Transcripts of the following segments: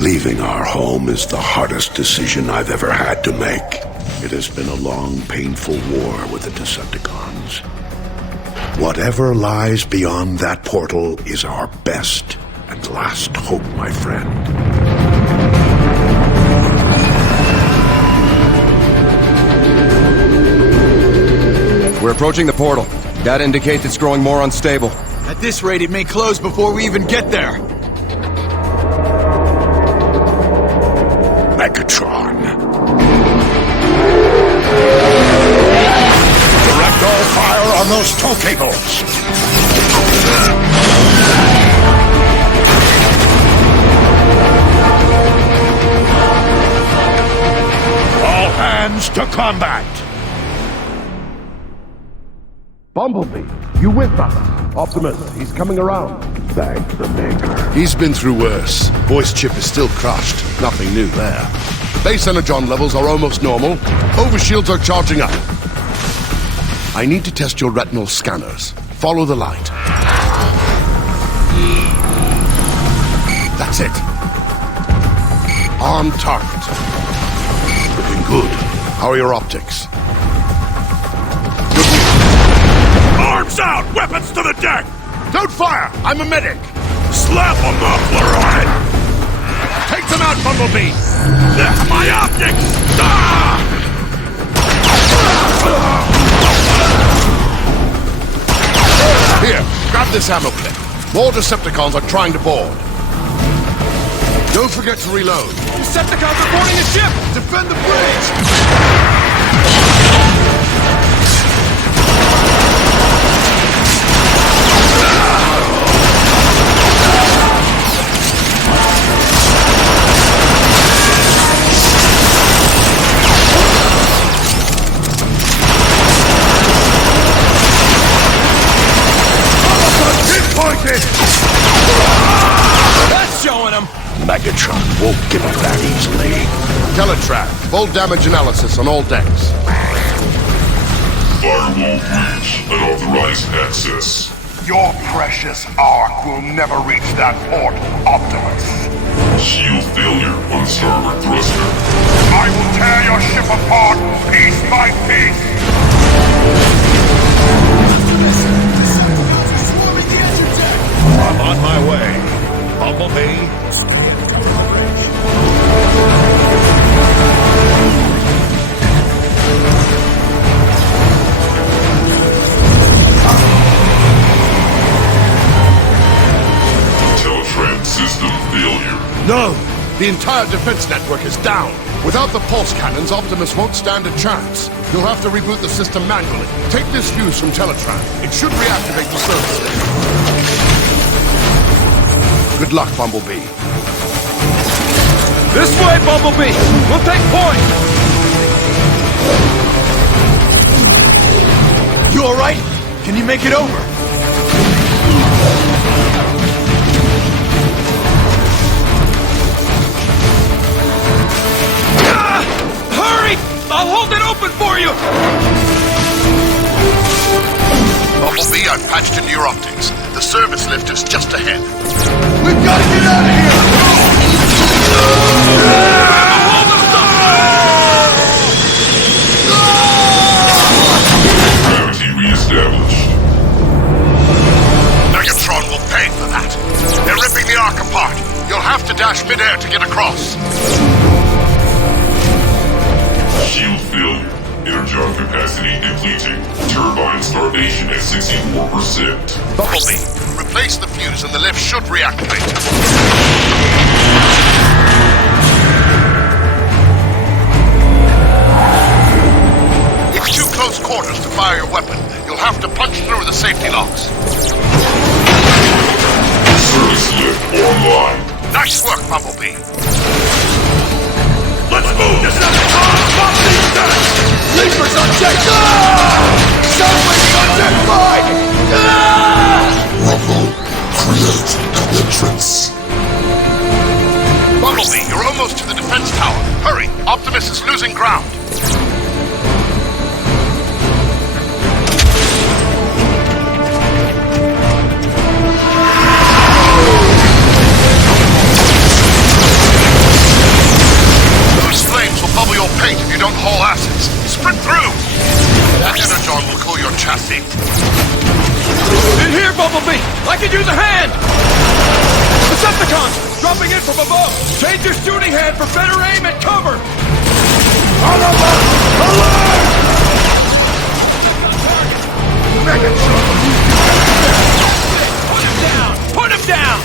Leaving our home is the hardest decision I've ever had to make. It has been a long, painful war with the Decepticons. Whatever lies beyond that portal is our best and last hope, my friend. We're approaching the portal. That indicates it's growing more unstable. At this rate, it may close before we even get there. Megatron. Direct all fire on those tow cables! All hands to combat! Bumblebee, you with us? Optimus, he's coming around. Thank the Maker. He's been through worse. Voice chip is still crushed. Nothing new there. The base energon levels are almost normal. Overshields are charging up. I need to test your retinal scanners. Follow the light. That's it. On target. Looking good. How are your optics? Arms out! Weapons to the deck! Don't fire! I'm a medic! Slap a muffler on it! Take them out, Bumblebee! My optics! Ah! Here, grab this ammo clip. More Decepticons are trying to board. Don't forget to reload. Decepticons are boarding a ship! Defend the bridge! That's showing him! Megatron won't give up that easily. Teletrack, full damage analysis on all decks. Firewall breach, unauthorized access. Your precious Ark will never reach that port, Optimus. Shield failure on starboard thruster. I will tear your ship apart, piece by piece! I'm on my way. Bumblebee, stay at the bridge. Teletran system failure. No! The entire defense network is down. Without the pulse cannons, Optimus won't stand a chance. You'll have to reboot the system manually. Take this fuse from Teletran. It should reactivate the service. Good luck, Bumblebee. This way, Bumblebee! We'll take point! You alright? Can you make it over? Hurry! I'll hold it open for you! Bumblebee, I've patched into your optics. The service lift is just ahead. We've got to get out of here! Gravity reestablished. Megatron will pay for that. They're ripping the Ark apart. You'll have to dash midair to get across. Shield failure. Energon capacity depleting. Turbine starvation at 64%. Bumblebee, replace the fuse and the lift should reactivate. It's too close quarters to fire your weapon. You'll have to punch through the safety locks. Service lift online. Nice work, Bumblebee. Let's move! Leapers on deck! Soundwaves on deck 5! Bravo, create an entrance. Bumblebee, you're almost to the defense tower. Hurry, Optimus is losing ground. Change your shooting hand for better aim and cover! Put him down! Put him down!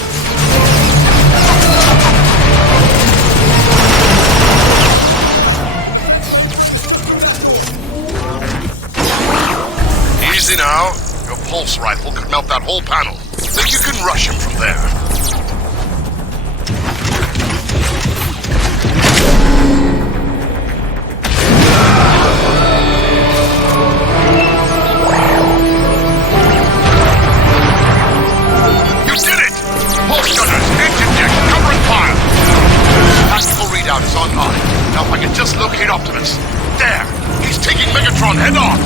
Easy now. Your pulse rifle could melt that whole panel. Think you can rush him from there? You did it! Pulse gunners, engine deck, cover and fire! Tactical readout is online. Now if I can just locate Optimus. There! He's taking Megatron head on!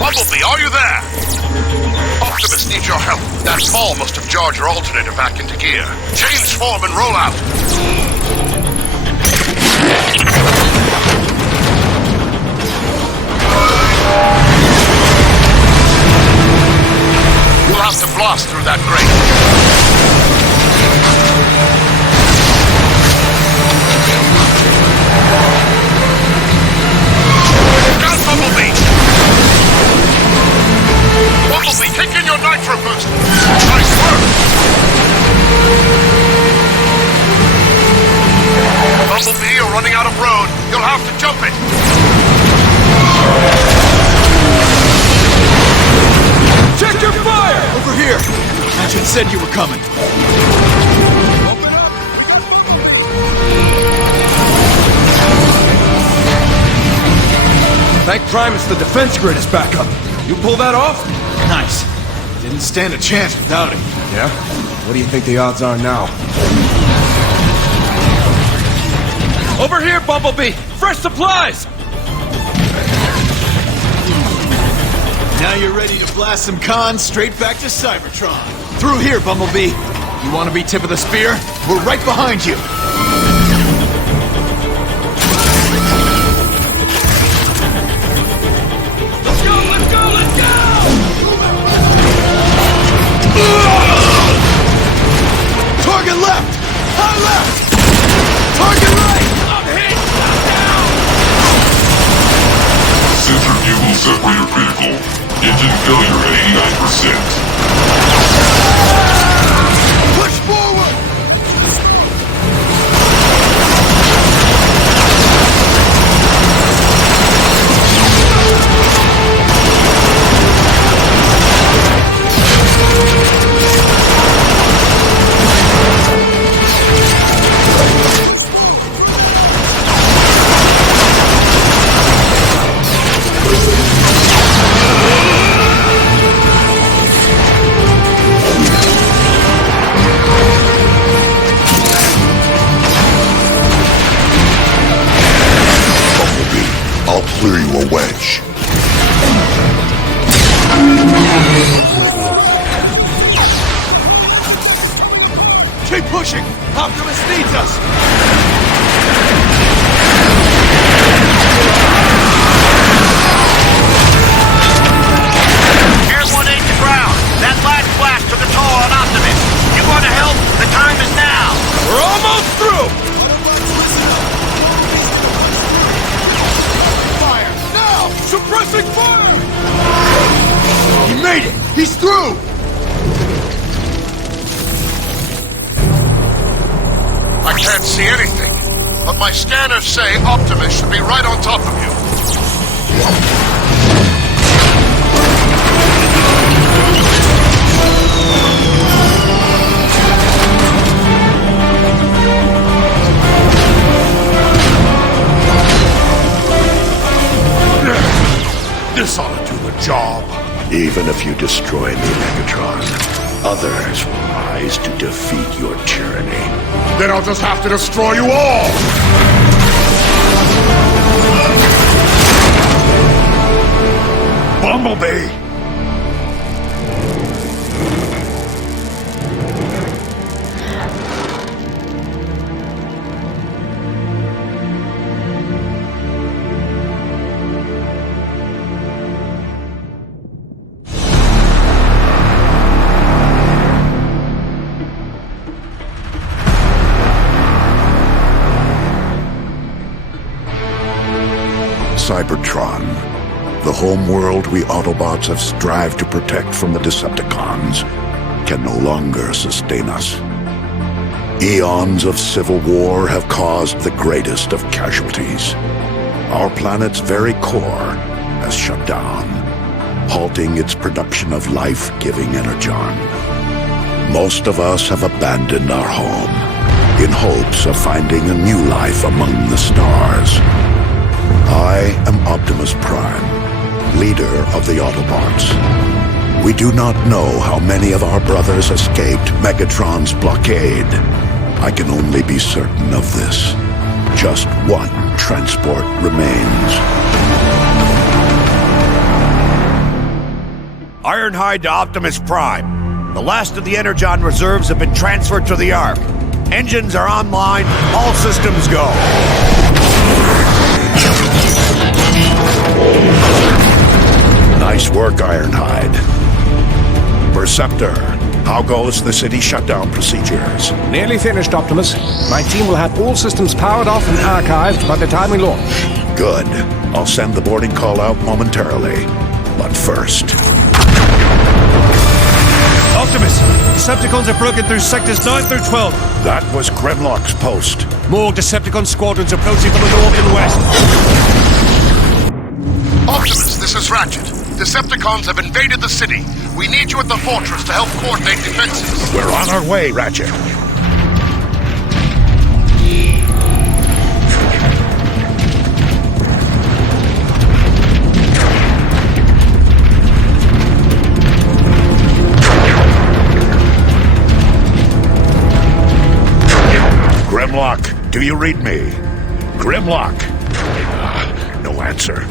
Bumblebee, are you there? Optimus needs your help. That fall must have jarred your alternator back into gear. Change form and roll out. You'll have to blast through that grate. Got Bumblebee! Bumblebee, kick in your nitro boost! Nice work! Bumblebee, you're running out of road. You'll have to jump it. Check your fire! Over here! Engine said you were coming. Open up! Thank Primus the defense grid is back up. You pull that off? Nice. Didn't stand a chance without it. Yeah? What do you think the odds are now? Over here, Bumblebee! Fresh supplies! Now you're ready to blast some cons straight back to Cybertron. Through here, Bumblebee. You want to be tip of the spear? We're right behind you. Let's go, let's go, let's go! Target left! High left! Target right! I'm hit! Centrifugal separator critical. Engine failure at 89%. Push forward! I'll clear you a wedge. Keep pushing! Optimus needs us! Air 1-8 to ground. That last blast took a toll on Optimus. You want to help? The time is now. We're almost through! Fire! Now! Suppressing fire! He made it! He's through! I can't see anything, but my scanners say Optimus should be right on top of you. This ought to do the job. Even if you destroy me, Megatron, others will rise to defeat your tyranny. Then I'll just have to destroy you all! Bumblebee! Cybertron. The home world we Autobots have strived to protect from the Decepticons can no longer sustain us. Eons of civil war have caused the greatest of casualties. Our planet's very core has shut down, halting its production of life-giving energon. Most of us have abandoned our home in hopes of finding a new life among the stars. I am Optimus Prime, leader of the Autobots. We do not know how many of our brothers escaped Megatron's blockade. I can only be certain of this. Just one transport remains. Ironhide to Optimus Prime. The last of the Energon reserves have been transferred to the Ark. Engines are online, all systems go. Nice work, Ironhide. Perceptor, how goes the city shutdown procedures? Nearly finished, Optimus. My team will have all systems powered off and archived by the time we launch. Good. I'll send the boarding call out momentarily. But first... Optimus, Decepticons have broken through sectors 9 through 12. That was Grimlock's post. More Decepticon squadrons approaching from the north and west. Optimus, this is Ratchet. Decepticons have invaded the city. We need you at the fortress to help coordinate defenses. We're on our way, Ratchet. Grimlock, do you read me? Grimlock. No answer.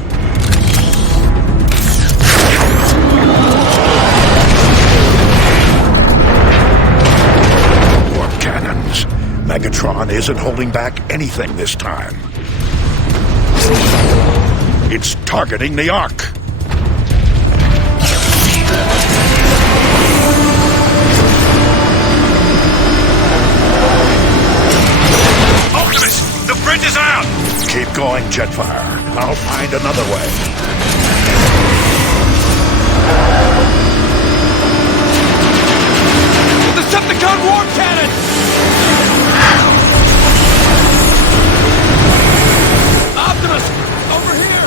Warp cannons. Megatron isn't holding back anything this time. It's targeting the Ark. Optimus, the bridge is out! Keep going, Jetfire. I'll find another way. Decepticon warp cannon! Optimus, over here!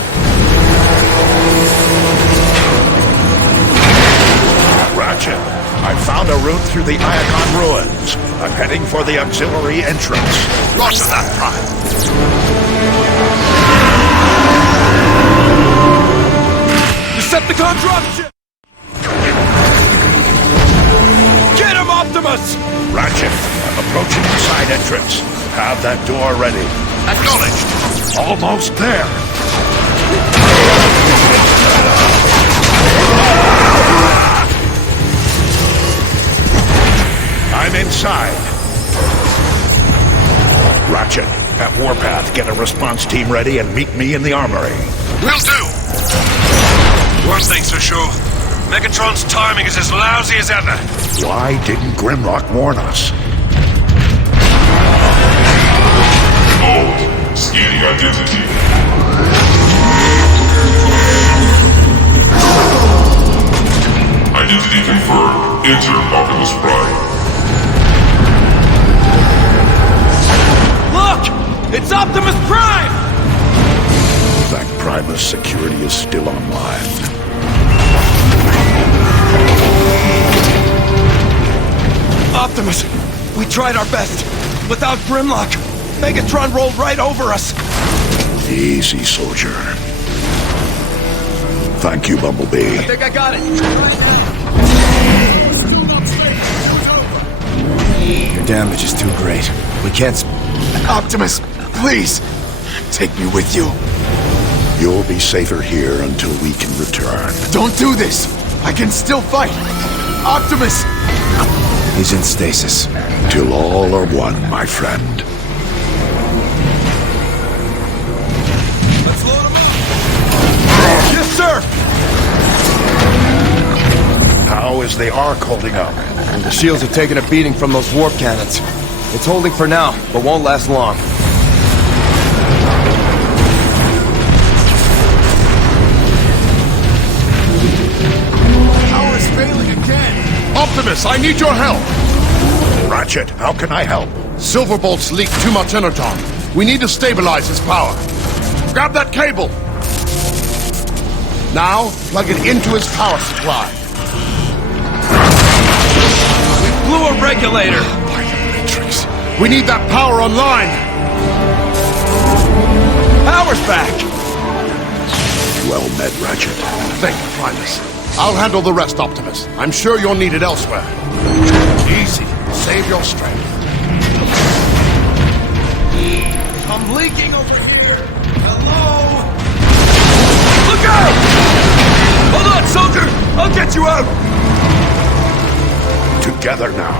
Ratchet, I found a route through the Iacon ruins. I'm heading for the auxiliary entrance. Roger that, Prime. Decepticon dropship! Get him, Optimus! Ratchet, I'm approaching the side entrance. Have that door ready. Acknowledged. Almost there. I'm inside. Ratchet, have Warpath get a response team ready and meet me in the armory. Will do. One thing's for sure. Megatron's timing is as lousy as ever. Why didn't Grimlock warn us? Oh, scanning identity. Identity confirmed. Enter Optimus Prime. Look! It's Optimus Prime! Thank Primus security is still online. Optimus, we tried our best. Without Grimlock, Megatron rolled right over us. Easy, soldier. Thank you, Bumblebee. I think I got it. Your damage is too great. We can't... Optimus, please, take me with you. You'll be safer here until we can return. Don't do this. I can still fight. Optimus! He's in stasis. Till all are one, my friend. Yes, sir! How is the Ark holding up? The shields have taken a beating from those warp cannons. It's holding for now, but won't last long. Optimus, I need your help! Ratchet, how can I help? Silverbolt's leaked too much energon. We need to stabilize his power. Grab that cable! Now, plug it into his power supply. Blew a regulator! By the Matrix. We need that power online! Power's back! Well met, Ratchet. Thank you, Primus. I'll handle the rest, Optimus. I'm sure you're needed elsewhere. Easy. Save your strength. I'm leaking over here! Hello? Look out! Hold on, soldier! I'll get you out! Together now.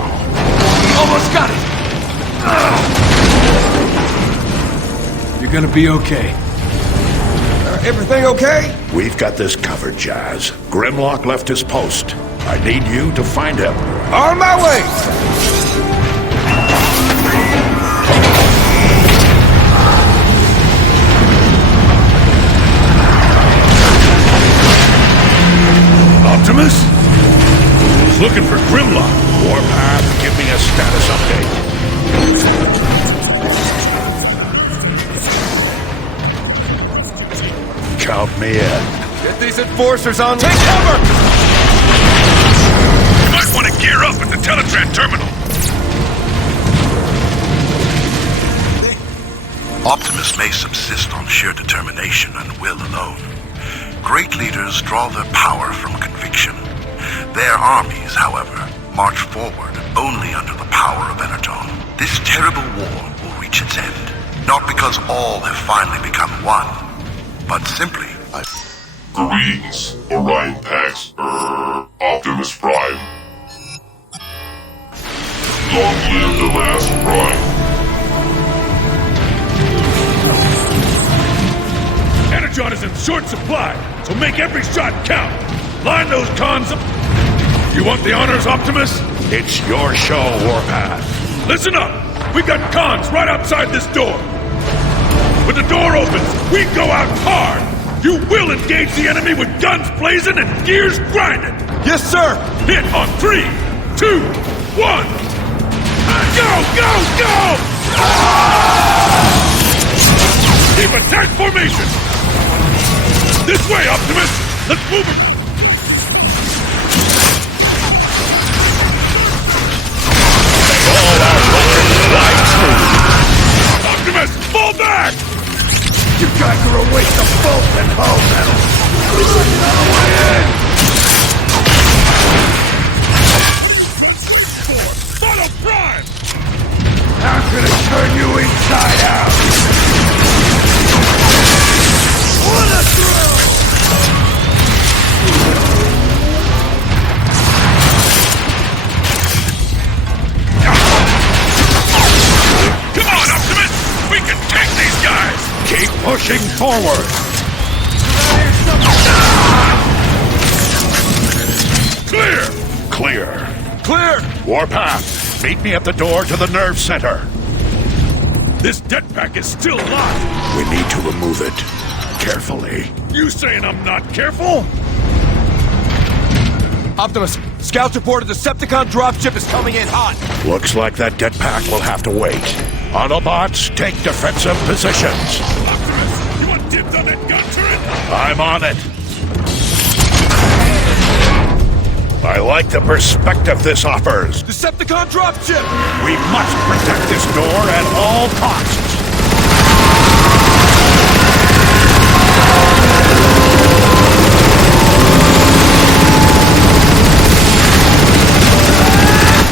Almost got it! You're gonna be okay. Everything okay? We've got this covered, Jazz. Grimlock left his post. I need you to find him. On my way! Optimus? He's looking for Grimlock. Warpath, give me a status update. Count me in. Get these enforcers on. Take cover! You might want to gear up at the Teletran terminal. Optimus may subsist on sheer determination and will alone. Great leaders draw their power from conviction. Their armies, however, march forward only under the power of Energon. This terrible war will reach its end, not because all have finally become one, but simply... Greetings, Orion Pax, Optimus Prime. Long live the last Prime. Energon is in short supply, so make every shot count. Line those cons up. You want the honors, Optimus? It's your show, Warpath. Listen up. We've got cons right outside this door. When the door opens, we go out hard. You will engage the enemy with guns blazing and gears grinding. Yes, sir! Hit on 3, 2, 1. Go, go, go! Keep attack formation. This way, Optimus. Let's move it. Optimus, fall back! You guys are a waste of bolt and hull metal! There's another way in! Follow Prime! I'm gonna turn you inside out! What a thrill! Come on, Optimus! We can take these guys! Keep pushing forward! Clear! Clear. Clear! Warpath, meet me at the door to the nerve center. This jetpack is still locked! We need to remove it. Carefully. You saying I'm not careful? Optimus, scouts reported the Decepticon dropship is coming in hot. Looks like that jetpack will have to wait. Autobots, take defensive positions. Optimus, you want dibs on that gun turret? I'm on it. I like the perspective this offers. Decepticon dropship! We must protect this door at all costs.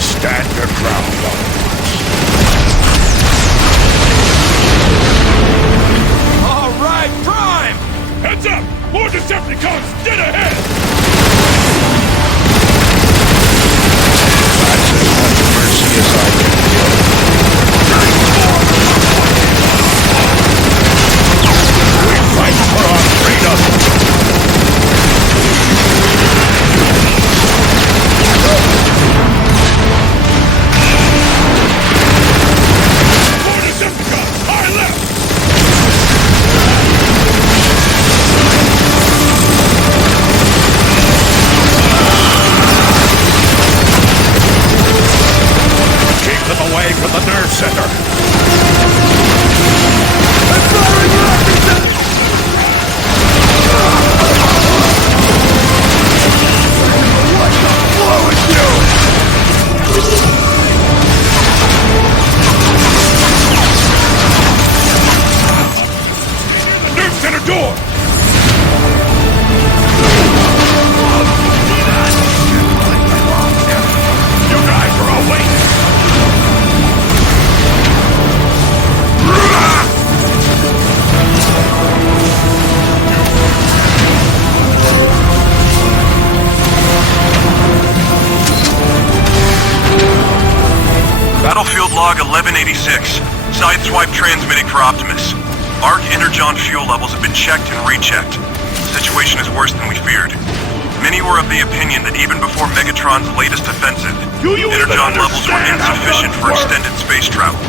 Stand your ground, Autobots. All right, Prime! Heads up! More Decepticons dead ahead! That's as much mercy as I can give. We fight for our freedom. More Decepticons! High left! log 1186. Sideswipe transmitting for Optimus. Arc Energon fuel levels have been checked and rechecked. The situation is worse than we feared. Many were of the opinion that even before Megatron's latest offensive, Energon levels were insufficient for extended space travel.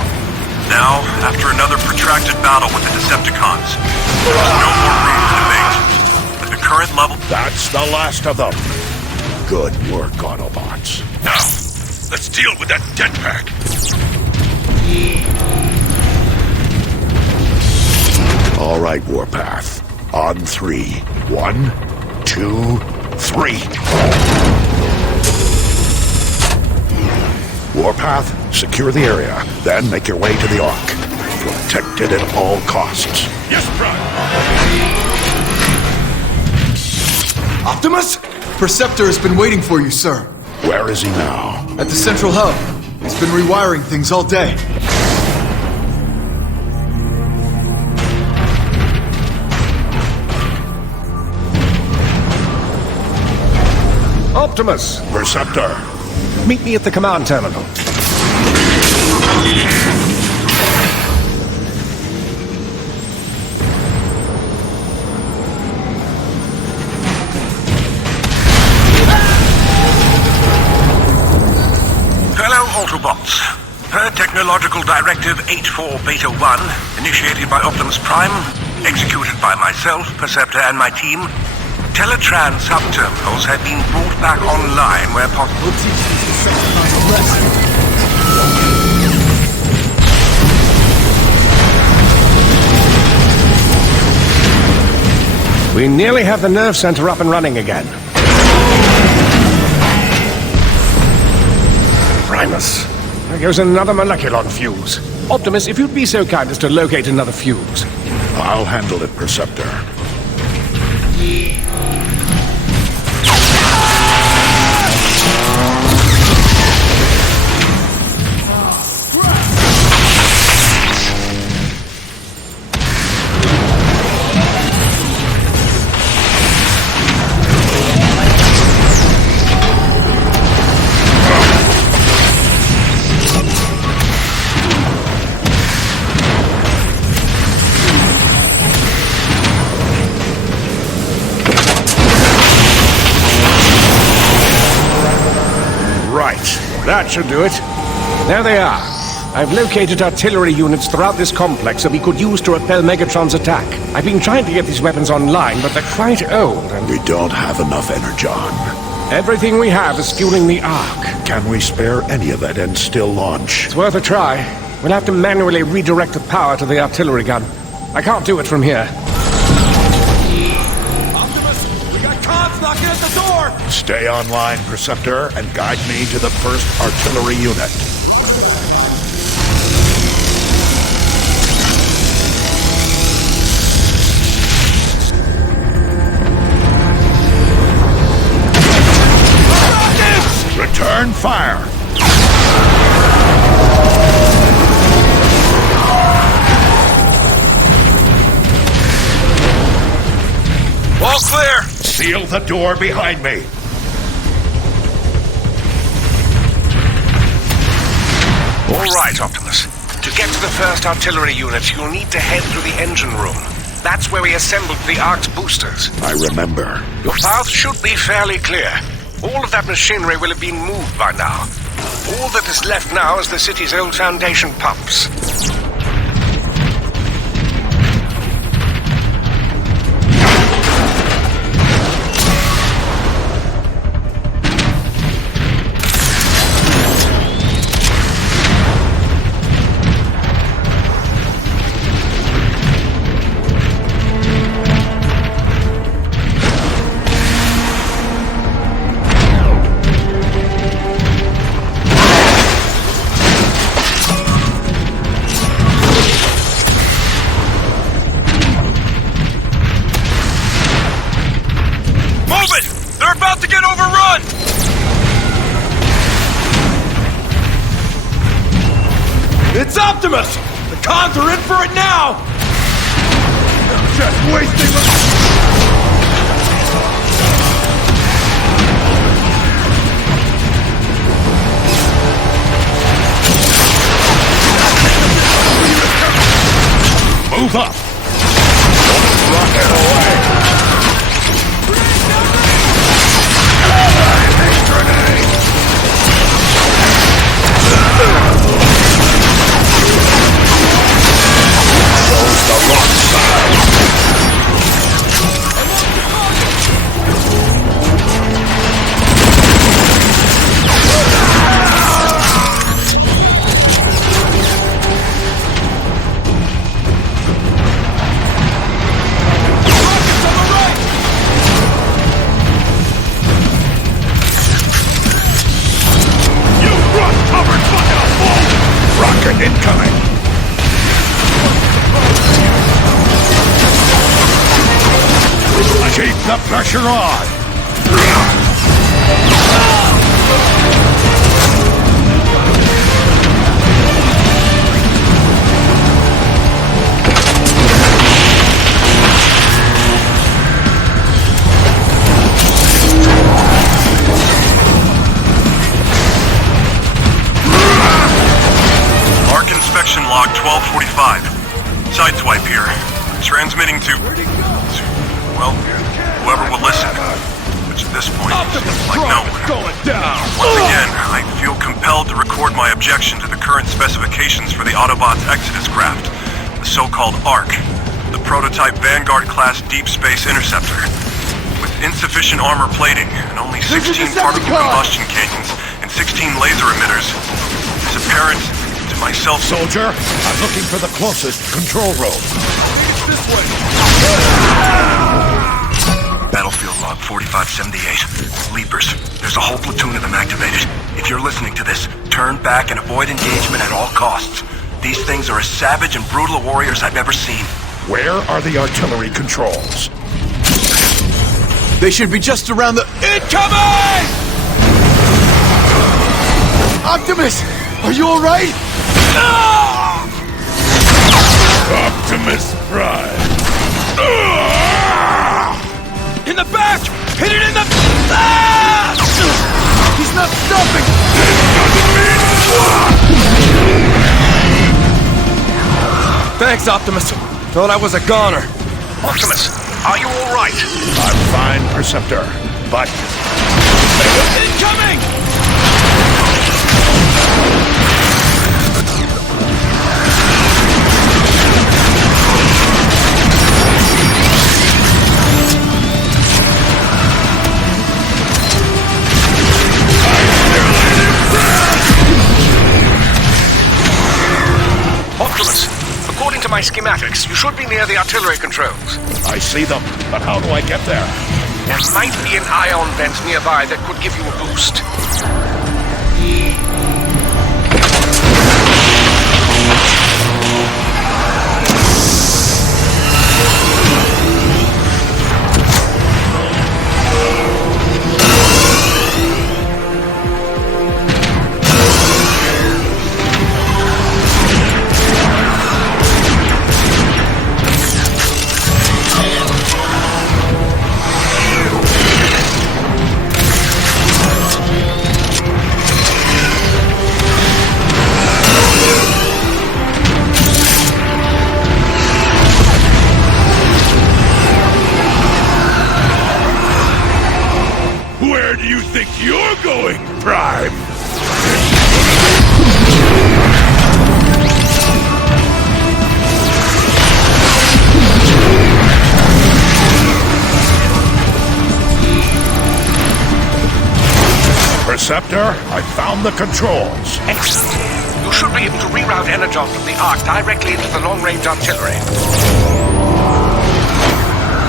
Now, after another protracted battle with the Decepticons, there is no more room for debate. At the current level... That's the last of them. Good work, Autobots. Now, let's deal with that jetpack. All right, Warpath. On 3. 1, 2, 3. Warpath, secure the area, then make your way to the Ark. Protect it at all costs. Yes, Prime. Optimus? Perceptor has been waiting for you, sir. Where is he now? At the central hub. He's been rewiring things all day. Optimus, Perceptor. meet me at the command terminal. Fellow Autobots, per Technological Directive 84 Beta 1, initiated by Optimus Prime, executed by myself, Perceptor, and my team, Teletran sub-terminals have been brought back online where possible. We'll teach these Decepticons a lesson. We nearly have the nerve center up and running again. Primus, there goes another moleculon fuse. Optimus, if you'd be so kind as to locate another fuse. I'll handle it, Perceptor. That should do it. There they are. I've located artillery units throughout this complex that we could use to repel Megatron's attack. I've been trying to get these weapons online, but they're quite old and... We don't have enough Energon. Everything we have is fueling the Ark. Can we spare any of it and still launch? It's worth a try. We'll have to manually redirect the power to the artillery gun. I can't do it from here. Optimus, we got cons knocking at the door! Stay online, Perceptor, and guide me to the first artillery unit. Return fire! All clear! Seal the door behind me. All right, Optimus. To get to the first artillery unit, you'll need to head through the engine room. That's where we assembled the Ark's boosters. I remember. Your path should be fairly clear. All of that machinery will have been moved by now. All that is left now is the city's old foundation pumps. It's Optimus! The cons are in for it now! They're just wasting... up! Don't rocket away! Goes the wrong side. Rocket incoming! Keep the pressure on! Arc inspection log 1245. Sideswipe here. Transmitting to... well, whoever will listen. Which at this point seems like no one. Going down! Once again, I feel compelled to record my objection to the current specifications for the Autobots' Exodus craft, the so-called ARC, the prototype Vanguard-class deep space interceptor. With insufficient armor plating and only 16 particle combustion cannons and 16 laser emitters, it's apparent to myself... Soldier, I'm looking for the closest control room. This way! Battlefield log 4578. Leapers. There's a whole platoon of them activated. If you're listening to this, turn back and avoid engagement at all costs. These things are as savage and brutal warriors I've ever seen. Where are the artillery controls? They should be just around the... Incoming! Optimus! Are you alright? Optimus Prime! In the back! Hit it in the... Ah! He's not stopping! Thanks, Optimus. Thought I was a goner. Optimus, are you all right? I'm fine, Perceptor, but... Incoming! Optimus, according to my schematics, you should be near the artillery controls. I see them, but how do I get there? There might be an ion vent nearby that could give you a boost. Where do you think you're going, Prime? Perceptor, I found the controls. Excellent. You should be able to reroute Energon from the Ark directly into the long-range artillery.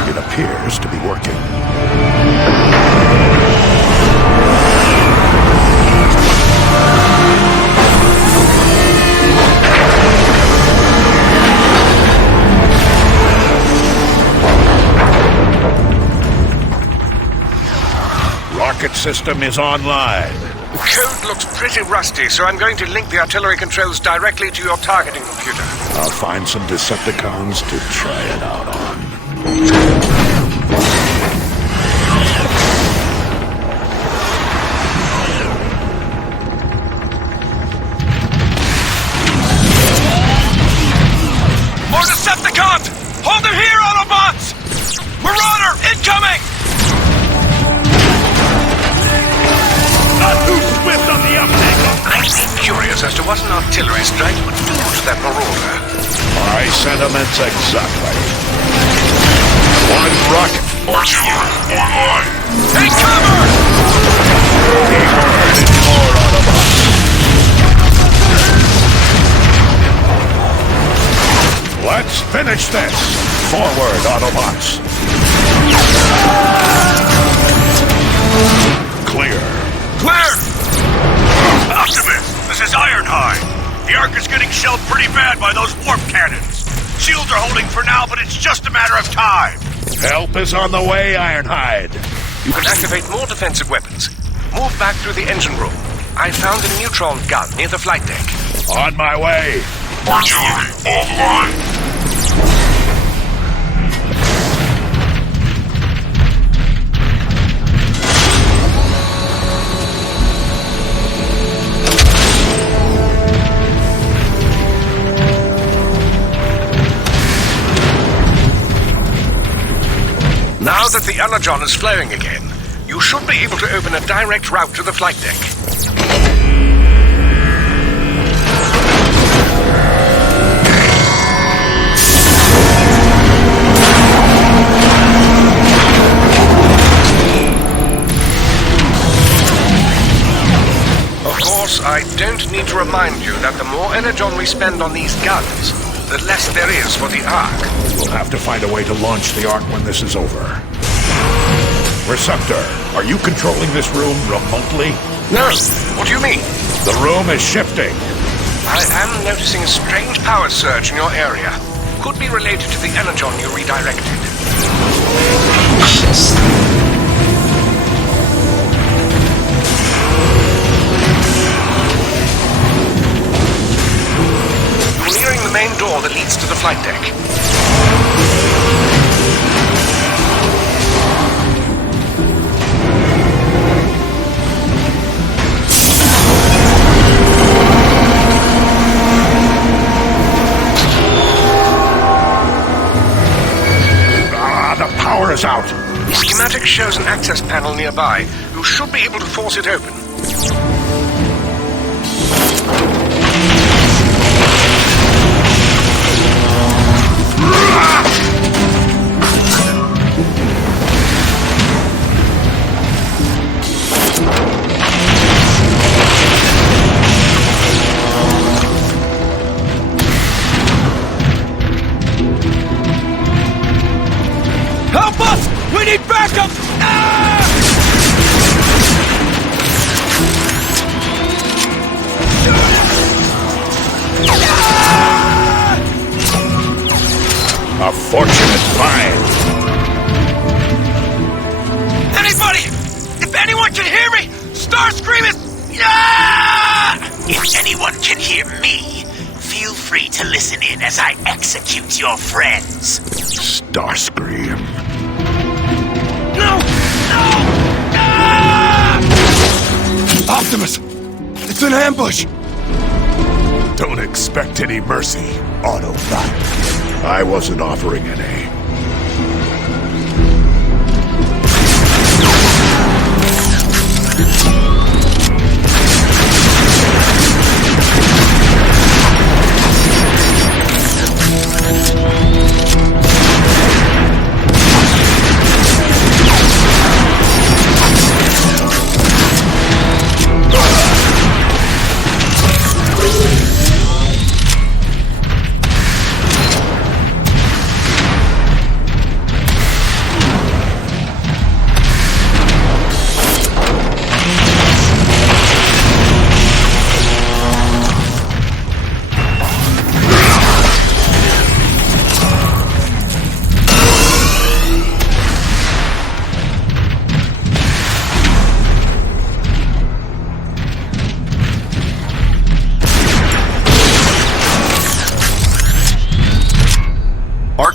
It appears to be working. Rocket system is online. The code looks pretty rusty, so I'm going to link the artillery controls directly to your targeting computer. I'll find some Decepticons to try it out on. More Decepticons! what an artillery strike would do to that marauder. My sentiments exactly. One rocket. Artillery online. Take cover! More Autobots. Let's finish this. Forward, Autobots. Clear. Clear! Optimus, this is Ironhide. The Ark is getting shelled pretty bad by those warp cannons. Shields are holding for now, but it's just a matter of time. Help is on the way, Ironhide. You can activate more defensive weapons. Move back through the engine room. I found a neutron gun near the flight deck. On my way. Artillery online. Now that the Energon is flowing again, you should be able to open a direct route to the flight deck. Of course, I don't need to remind you that the more Energon we spend on these guns, the less there is for the Ark. We'll have to find a way to launch the Ark when this is over. Receptor, are you controlling this room remotely? No. What do you mean? The room is shifting. I am noticing a strange power surge in your area. Could be related to the Energon you redirected. You're nearing the main door that leads to the flight deck. Power is out. The schematic shows an access panel nearby. You should be able to force it open. Help us! We need backup! A fortunate find. Anybody! If anyone can hear me, Starscream is... Yeah! If anyone can hear me, feel free to listen in as I execute your friends. Starscream. No! No! Ah! Optimus! It's an ambush! Don't expect any mercy, Autobot. I wasn't offering any.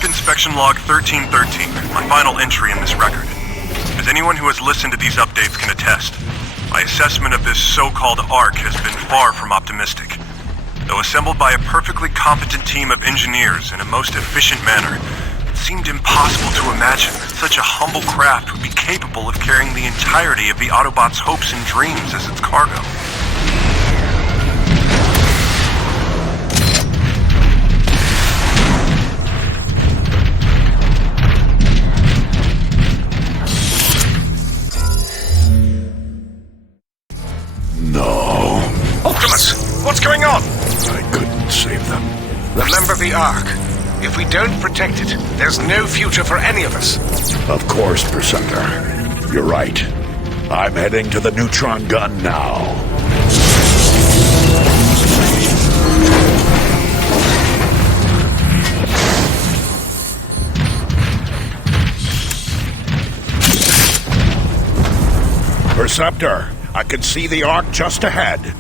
Inspection Log 1313, my final entry in this record. As anyone who has listened to these updates can attest, my assessment of this so-called Ark has been far from optimistic. Though assembled by a perfectly competent team of engineers in a most efficient manner, it seemed impossible to imagine that such a humble craft would be capable of carrying the entirety of the Autobots' hopes and dreams as its cargo. Optimus, what's going on? I couldn't save them. Remember the Ark. If we don't protect it, there's no future for any of us. Of course, Preceptor. You're right. I'm heading to the neutron gun now. Perceptor, I can see the Ark just ahead.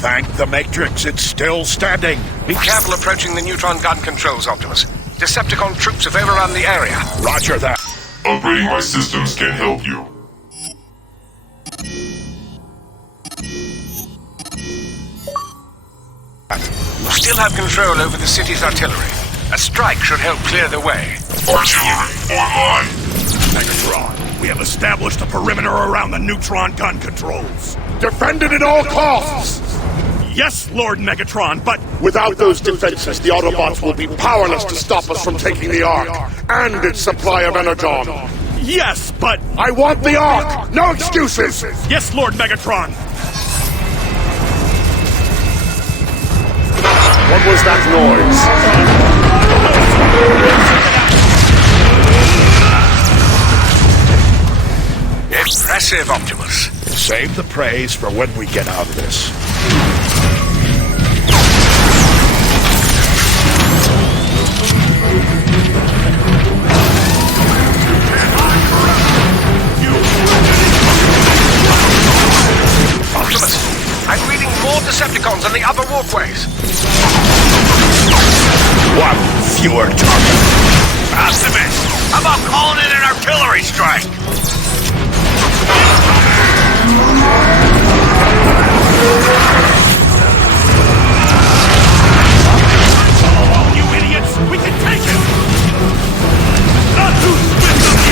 Thank the Matrix, it's still standing. Be careful approaching the neutron gun controls, Optimus. Decepticon troops have overrun the area. Roger that. Upgrading my systems can help you. You still have control over the city's artillery. A strike should help clear the way. Artillery online. Megatron, we have established a perimeter around the neutron gun controls. Defend it at all costs! Yes, Lord Megatron, but... Without those defenses, the Autobots will be powerless to stop us from taking the Ark and its supply of energon. Yes, but... I want the Ark! No excuses! Yes, Lord Megatron! What was that noise? Impressive, Optimus. Save the praise for when we get out of this. Optimus, I'm reading more Decepticons on the upper walkways. One fewer target. Optimus, how about calling in an artillery strike? You idiots! We can take him! Not too swift of the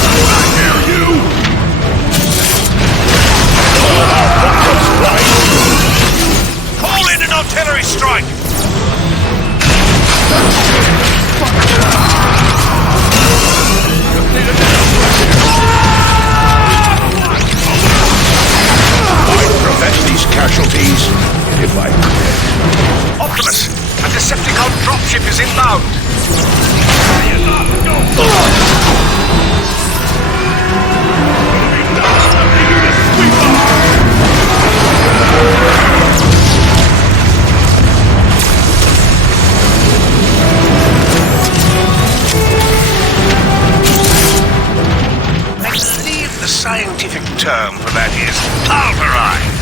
I dare you! Call in an artillery strike! I'd prevent these casualties if I could. Optimus, a Decepticon dropship is inbound. I believe the scientific term for that is pulverized.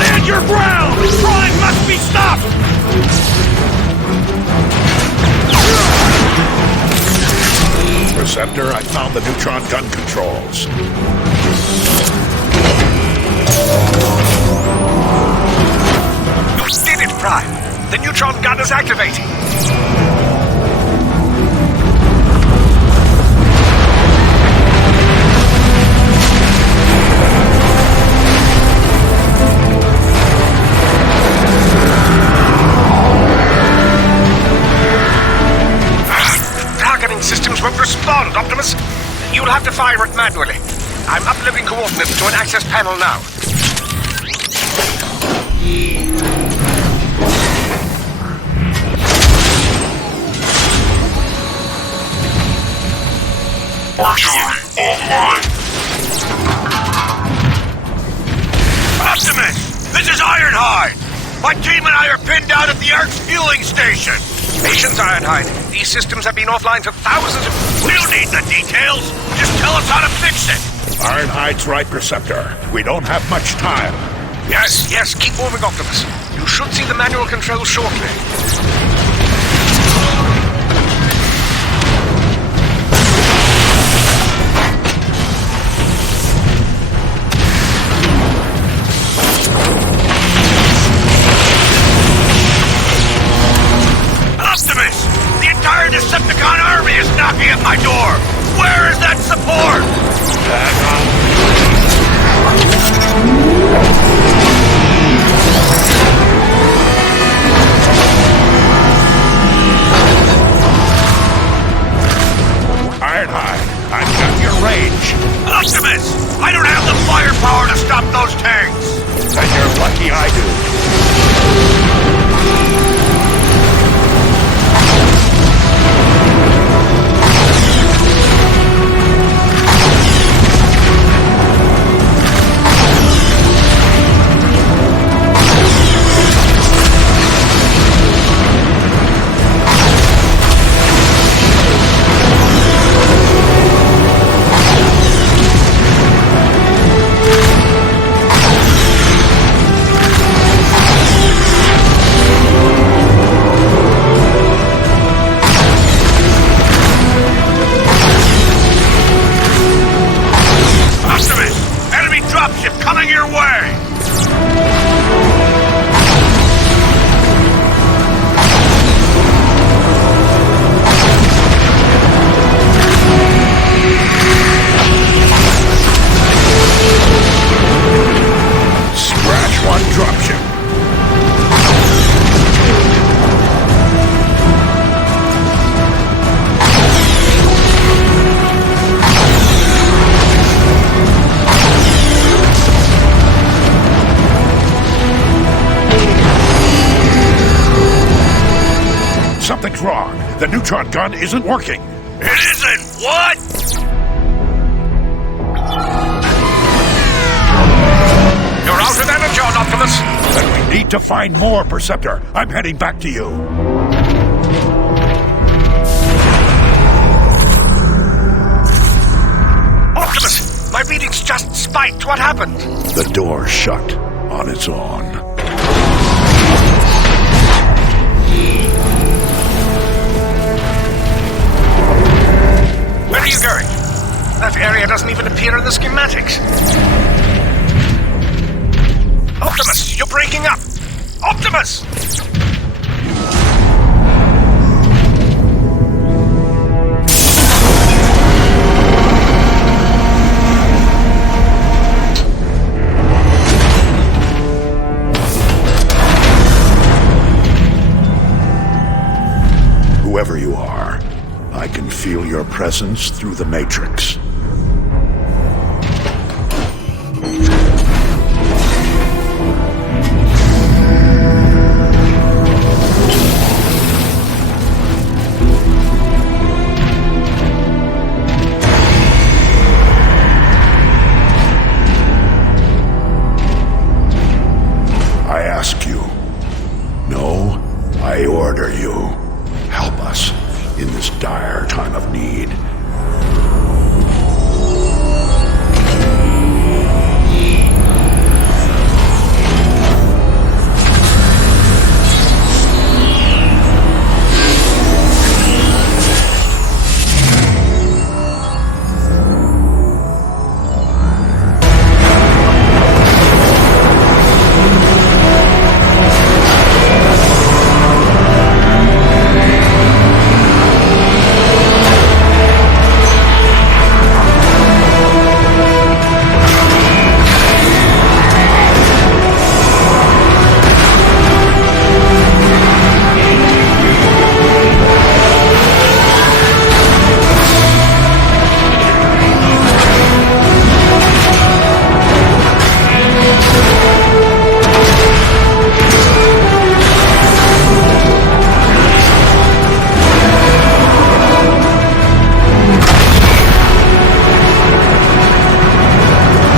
Stand your ground! Crime must be stopped! Preceptor, I found the neutron gun controls. You did it, Prime! The neutron gun is activating! Targeting systems won't respond, Optimus. You'll have to fire it manually. I'm uploading coordinates to an access panel now. Artillery online. Optimus, this is Ironhide! My team and I are pinned down at the Ark's fueling station! Patience, Ironhide. These systems have been offline for thousands of... We don't need the details. Just tell us how to fix it. Ironhide's right, Perceptor. We don't have much time. Yes, keep moving, Optimus. You should see the manual controls shortly. Optimus! The entire Decepticon army is knocking at my door! Where is that support? Ironhide, I've got your range. Optimus! I don't have the firepower to stop those tanks! Then you're lucky I do. Something's wrong. The neutron gun isn't working. It isn't what? You're out of energon, Optimus. Then we need to find more, Perceptor. I'm heading back to you. Optimus, my readings just spiked. What happened? The door shut on its own. Where are you going? That area doesn't even appear in the schematics. Optimus, you're breaking up! Optimus! Whoever you are, I can feel your presence through the Matrix. I ask you. No, I order you. Help us in this dire time of need.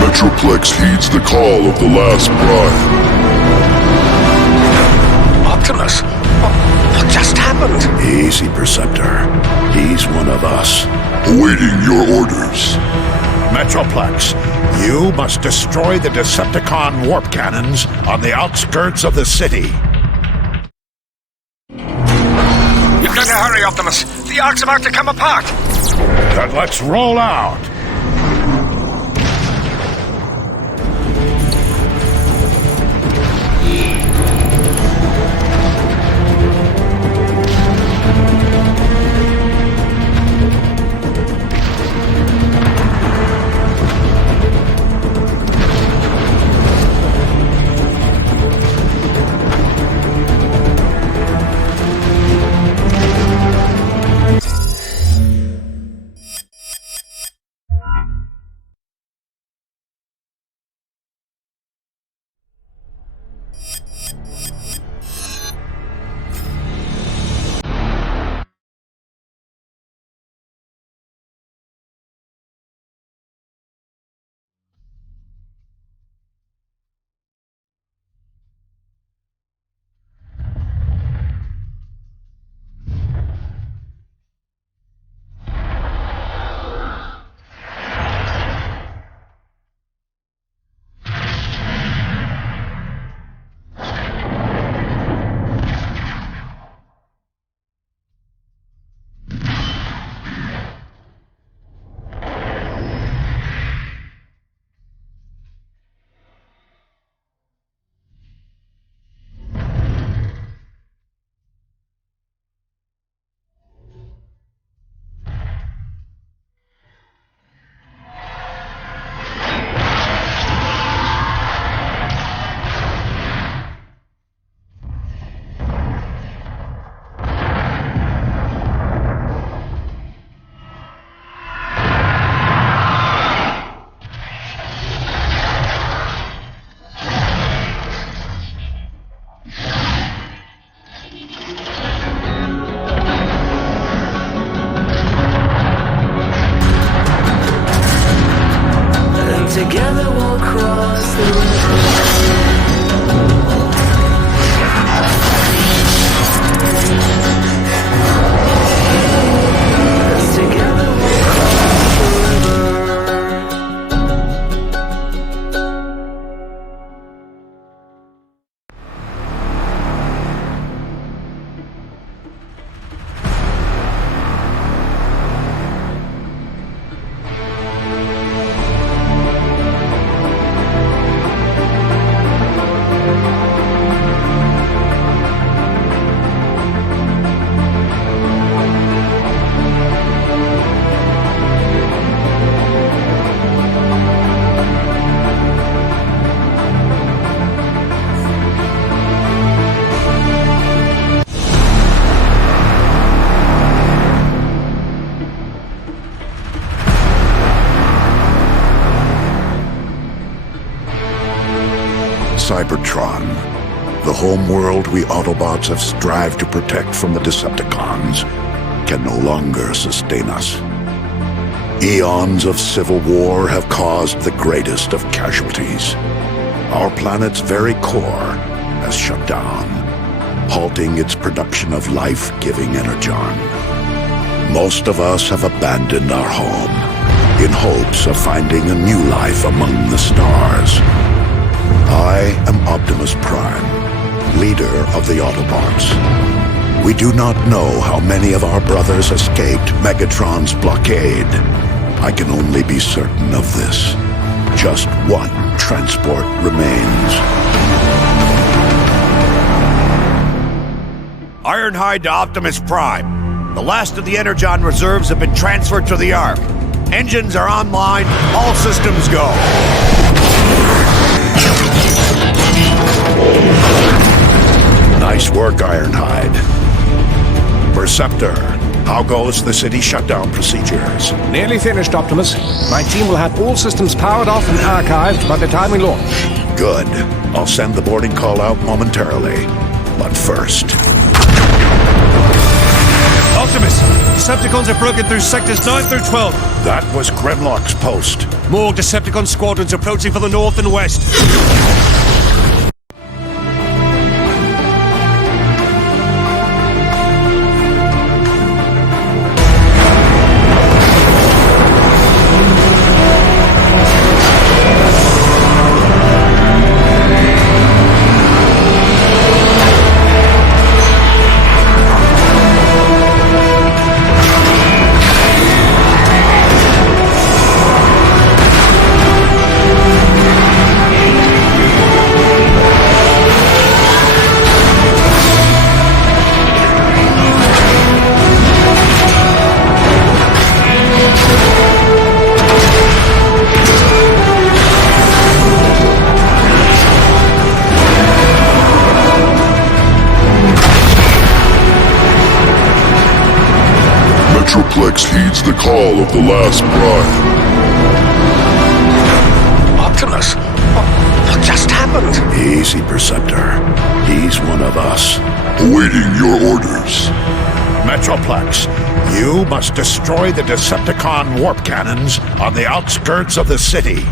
Metroplex heeds the call of the last bride. Optimus? What just happened? happened? Easy, Perceptor. He's one of us. Awaiting your orders. Metroplex, you must destroy the Decepticon warp cannons on the outskirts of the city. You've got to hurry, Optimus. The Ark's about to come apart. Then let's roll out. Together we'll cross the river. Together we'll cross the river. Cybertron, the home world we Autobots have strived to protect from the Decepticons, can no longer sustain us. Eons of civil war have caused the greatest of casualties. Our planet's very core has shut down, halting its production of life-giving energon. Most of us have abandoned our home in hopes of finding a new life among the stars. I am Optimus Prime, leader of the Autobots. We do not know how many of our brothers escaped Megatron's blockade. I can only be certain of this. Just one transport remains. Ironhide to Optimus Prime. The last of the Energon reserves have been transferred to the Ark. Engines are online, all systems go. Nice work, Ironhide. Perceptor, how goes the city shutdown procedures? Nearly finished, Optimus. My team will have all systems powered off and archived by the time we launch. Good. I'll send the boarding call out momentarily. But first... Optimus, Decepticons have broken through sectors 9 through 12. That was Grimlock's post. More Decepticon squadrons approaching from the north and west. complex heeds the call of the last prime. Optimus, what just happened? Easy, Perceptor. He's one of us. Awaiting your orders. Metroplex, you must destroy the Decepticon warp cannons on the outskirts of the city.